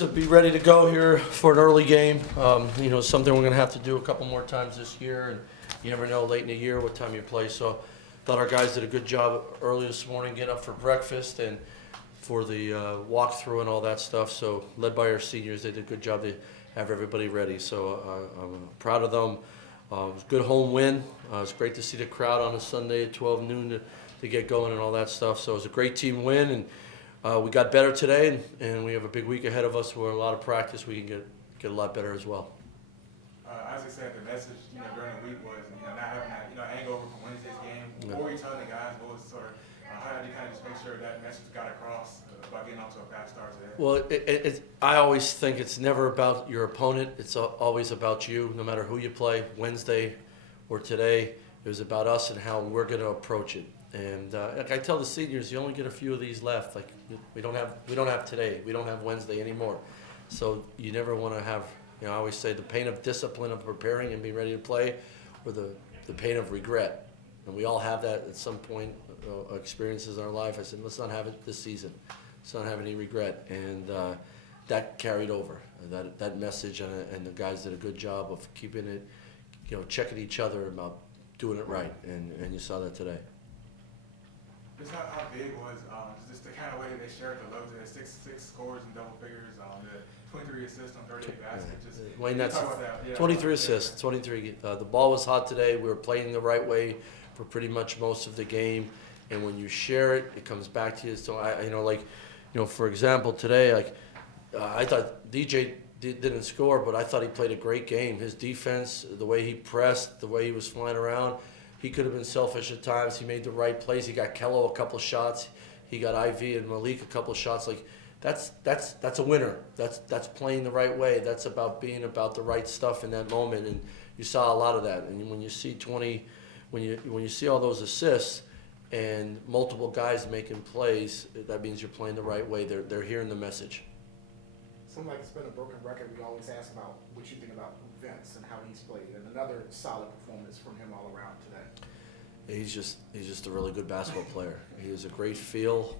To be ready to go here for an early game. Something we're going to have to do a couple more times this year, and you never know late in the year what time you play. So thought our guys did a good job early this morning getting up for breakfast and for the walkthrough and all that stuff. So led by our seniors, they did a good job to have everybody ready. So I'm proud of them. It was a good home win. It's great to see the crowd on a Sunday at 12 noon to get going and all that stuff. So it was a great team win, and we got better today, and we have a big week ahead of us where a lot of practice we can get a lot better as well. As I said, the message during the week was not having that hangover from Wednesday's game. What were you telling the guys? What was sort of how did you kind of just make sure that message got across about getting off to a fast start today? Well, I always think it's never about your opponent. It's always about you, no matter who you play. Wednesday or today, it was about us and how we're going to approach it. And like I tell the seniors, you only get a few of these left. Like we don't have today. We don't have Wednesday anymore. So you never want to have. I always say the pain of discipline of preparing and being ready to play, or the pain of regret. And we all have that at some point, experiences in our life. I said, let's not have it this season. Let's not have any regret. And that carried over. That message, and the guys did a good job of keeping it, checking each other about doing it right. And you saw that today. Just how big was just the kind of way they shared the loads? They had six scores in double figures. The 23 assists on 38 baskets. Just Wayne, that's talk about that. Yeah, 23 assists. 23. The ball was hot today. We were playing the right way for pretty much most of the game. And when you share it, it comes back to you. So for example, today, I thought DJ didn't score, but I thought he played a great game. His defense, the way he pressed, the way he was flying around. He could have been selfish at times. He made the right plays. He got Kello a couple shots. He got Ivy and Malik a couple shots. That's a winner. That's playing the right way. That's about being about the right stuff in that moment. And you saw a lot of that. And when you see when you see all those assists and multiple guys making plays, that means you're playing the right way. They're hearing the message. Seems like it's been a broken record. We always ask about what you think about Vince and how he's played, and another solid performance from him all around today. He's just a really good basketball player. He has a great feel.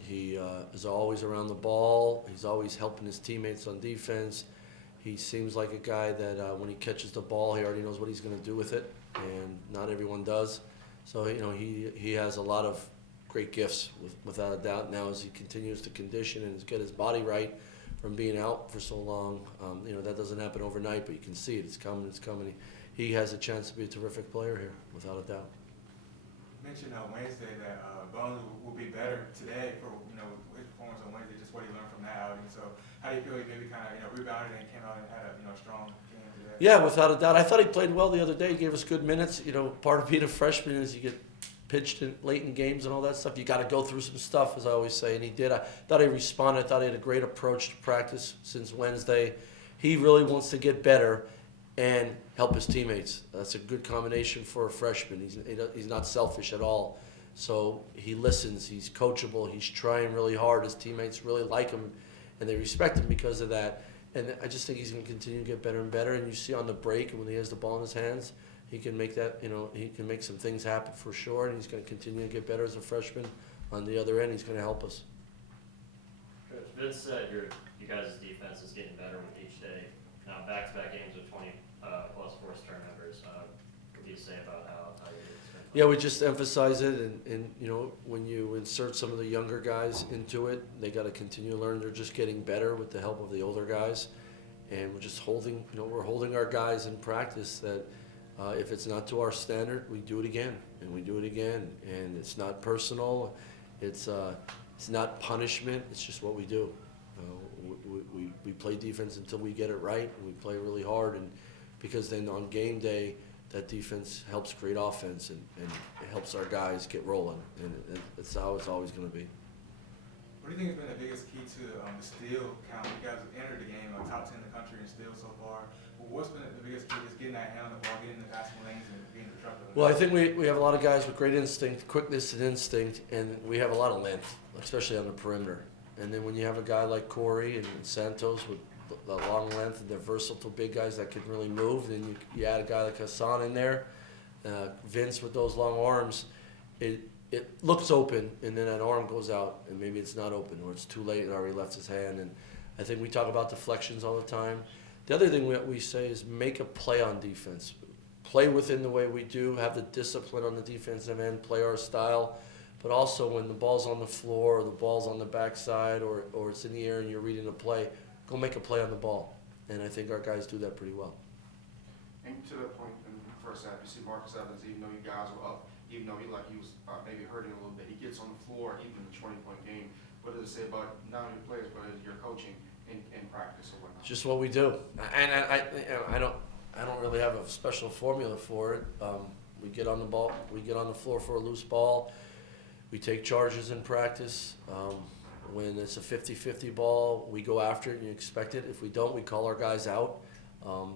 He is always around the ball. He's always helping his teammates on defense. He seems like a guy that when he catches the ball, he already knows what he's going to do with it, and not everyone does. So he has a lot of great gifts, without a doubt. Now as he continues to condition and get his body right from being out for so long, that doesn't happen overnight, but you can see it. It's coming. It's coming. He has a chance to be a terrific player here, without a doubt. You mentioned Wednesday that Bones will be better today for his performance on Wednesday, just what he learned from that outing. So how do you feel he maybe kind of rebounded and came out and had a strong game today? Yeah, without a doubt. I thought he played well the other day. He gave us good minutes. Part of being a freshman is you get pitched late in games and all that stuff. You got to go through some stuff, as I always say, and he did. I thought he responded. I thought he had a great approach to practice since Wednesday. He really wants to get better and help his teammates. That's a good combination for a freshman. He's not selfish at all. So he listens. He's coachable. He's trying really hard. His teammates really like him, and they respect him because of that. And I just think he's going to continue to get better and better. And you see on the break, and when he has the ball in his hands, he can make that, he can make some things happen for sure, and he's going to continue to get better as a freshman. On the other end, he's going to help us. Coach, Vince said you guys' defense is getting better with each day. Now, back-to-back games with 20-plus forced turnovers. What do you say about how you expect? Yeah, we just emphasize it, and when you insert some of the younger guys into it, they got to continue to learn. They're just getting better with the help of the older guys, and we're just holding, we're holding our guys in practice that if it's not to our standard, we do it again, and we do it again, and it's not personal, it's not punishment, it's just what we do. We play defense until we get it right, and we play really hard, and because then on game day, that defense helps create offense, and it helps our guys get rolling, and it's how it's always going to be. What do you think has been the biggest key to the steal count? You guys have entered the game top 10 in the country in steals so far. What's been the biggest key? Just getting that hand on the ball, getting the passing lanes, and being disruptive. Well, I think we have a lot of guys with great instinct, quickness and instinct, and we have a lot of length, especially on the perimeter. And then when you have a guy like Corey and Santos with the long length, and they're versatile big guys that can really move, then you add a guy like Hassan in there, Vince with those long arms, it it looks open, and then an arm goes out, and maybe it's not open, or it's too late, and already left his hand. And I think we talk about deflections all the time. The other thing we say is make a play on defense. Play within the way we do, have the discipline on the defensive end, play our style, but also when the ball's on the floor or the ball's on the backside or it's in the air and you're reading a play, go make a play on the ball. And I think our guys do that pretty well. And to that point in the first half, you see Marcus Evans, even though you guys were up, even though he was maybe hurting a little bit, he gets on the floor even in the 20-point game. What does it say about not only players, but your coaching in practice or whatnot? Just what we do. And I don't really have a special formula for it. We get on the ball, we get on the floor for a loose ball. We take charges in practice. When it's a 50-50 ball, we go after it and you expect it. If we don't, we call our guys out.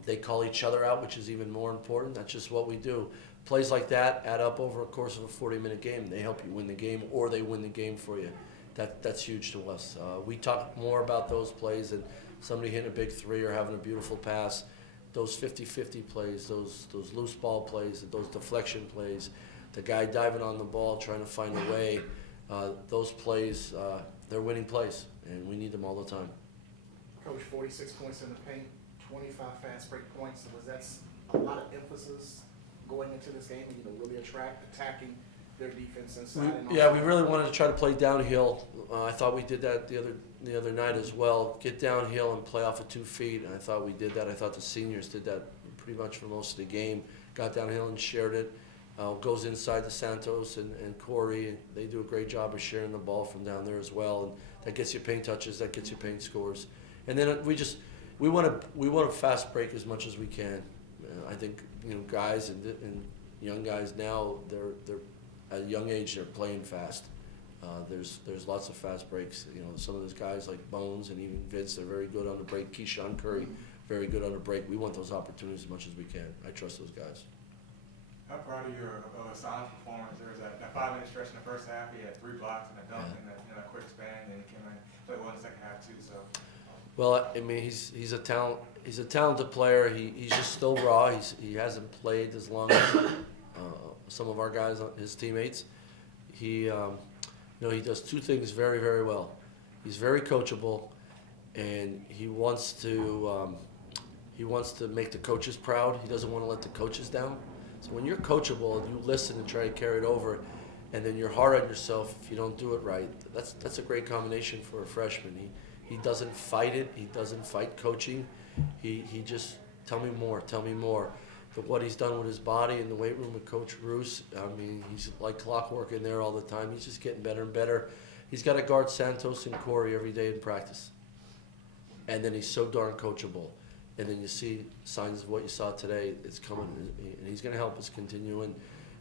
They call each other out, which is even more important. That's just what we do. Plays like that add up over a course of a 40-minute game. They help you win the game, or they win the game for you. That's huge to us. We talk more about those plays than somebody hitting a big three or having a beautiful pass. Those 50-50 plays, those loose ball plays, those deflection plays, the guy diving on the ball trying to find a way, those plays, they're winning plays, and we need them all the time. Coach, 46 points in the paint, 25 fast break points. Was that a lot of emphasis going into this game, really attacking their defense inside? Yeah, we really wanted to try to play downhill. I thought we did that the other night as well. Get downhill and play off of 2 feet, and I thought we did that. I thought the seniors did that pretty much for most of the game. Got downhill and shared it. Goes inside to Santos and Corey, and they do a great job of sharing the ball from down there as well. And that gets you paint touches, that gets you paint scores. And then we want to fast break as much as we can. I think guys and young guys now, they're at a young age they're playing fast. There's lots of fast breaks. Some of those guys like Bones and even Vince, they're very good on the break. Keyshawn Curry, very good on the break. We want those opportunities as much as we can. I trust those guys. How proud of your Assange performance? There was that 5-minute stretch in the first half. He had 3 blocks and a dunk and a quick span, and he came in played well in the second half too. So. Well, I mean, he's a talent. He's a talented player. He's just still raw. He hasn't played as long as some of our guys, his teammates. He does 2 things very, very well. He's very coachable, and he wants to make the coaches proud. He doesn't want to let the coaches down. So when you're coachable, you listen and try to carry it over, and then you're hard on yourself if you don't do it right. That's a great combination for a freshman. He doesn't fight it. He doesn't fight coaching. He just tell me more. But what he's done with his body in the weight room with Coach Roos, I mean, he's like clockwork in there all the time. He's just getting better and better. He's got to guard Santos and Corey every day in practice. And then he's so darn coachable. And then you see signs of what you saw today. It's coming, and he's going to help us continue.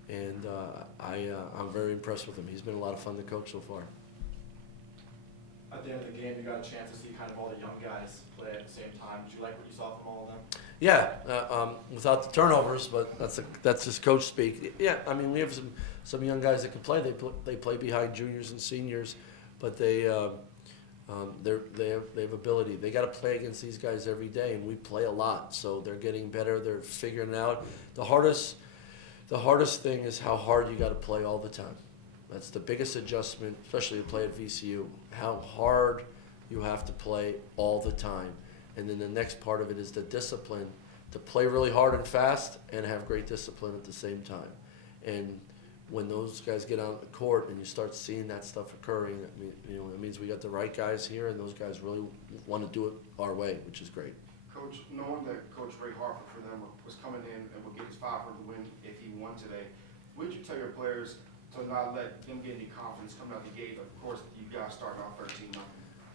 And I'm very impressed with him. He's been a lot of fun to coach so far. At the end of the game, you got a chance to see kind of all the young guys play at the same time. Did you like what you saw from all of them? Yeah, without the turnovers, but that's just coach speak. Yeah, I mean, we have some young guys that can play. They play behind juniors and seniors, but they have ability. They got to play against these guys every day, and we play a lot, so they're getting better. They're figuring it out. The hardest thing is how hard you got to play all the time. That's the biggest adjustment, especially to play at VCU. How hard you have to play all the time. And then the next part of it is the discipline to play really hard and fast and have great discipline at the same time. And when those guys get on the court and you start seeing that stuff occurring, it means we got the right guys here, and those guys really want to do it our way, which is great. Coach, knowing that Coach Ray Harper for them was coming in and would get his 5 for the win if he won today, what did you tell your players to not let them get any confidence coming out the gate? Of course, you guys starting off 13-0.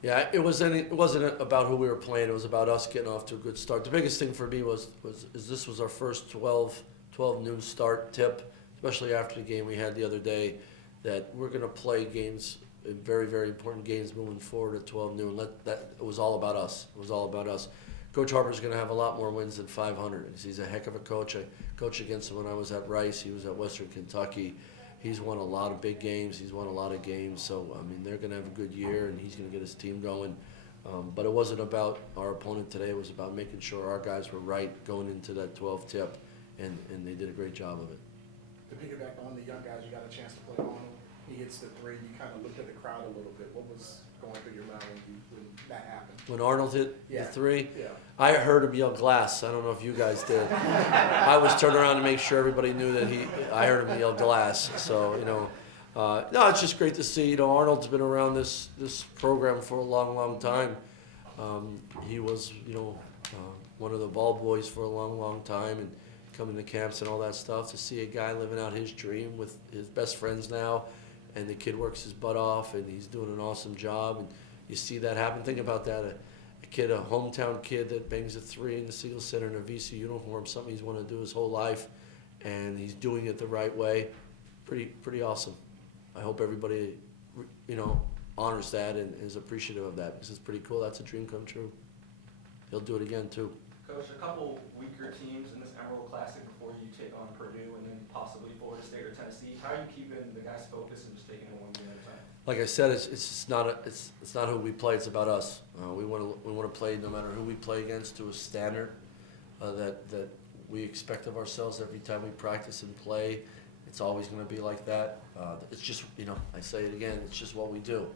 Yeah, it wasn't about who we were playing. It was about us getting off to a good start. The biggest thing for me was this was our first 12 noon start tip, especially after the game we had the other day, that we're going to play games, very, very important games moving forward at 12 noon. It was all about us. It was all about us. Coach Harper's going to have a lot more wins than 500. He's a heck of a coach. I coached against him when I was at Rice. He was at Western Kentucky. He's won a lot of big games. He's won a lot of games. So, I mean, they're going to have a good year, and he's going to get his team going. But it wasn't about our opponent today. It was about making sure our guys were right going into that 12 tip, and they did a great job of it. To piggyback on the young guys, you got a chance to play on he hits the three, you kind of looked at the crowd a little bit. What was going through your mind when that happened? When Arnold hit the Yeah. three, Yeah. I heard him yell glass. I don't know if you guys did. I was turning around to make sure everybody knew that I heard him yell glass. So, no, it's just great to see. Arnold's been around this program for a long, long time. He was, one of the ball boys for a long, long time, and coming to camps and all that stuff. To see a guy living out his dream with his best friends now, and the kid works his butt off, and he's doing an awesome job, and you see that happen. Think about that. A hometown kid that bangs a three in the Siegel Center in a VC uniform, something he's wanted to do his whole life, and he's doing it the right way. Pretty awesome. I hope everybody, honors that and is appreciative of that, because it's pretty cool. That's a dream come true. He'll do it again too. Coach, a couple weaker teams in this Emerald Classic before you take on Purdue and then possibly Florida State or Tennessee. How are you keeping the guys focused and just taking it one game at a time? Like I said, it's not who we play. It's about us. We want to play no matter who we play against to a standard that we expect of ourselves every time we practice and play. It's always going to be like that. It's just I say it again. It's just what we do.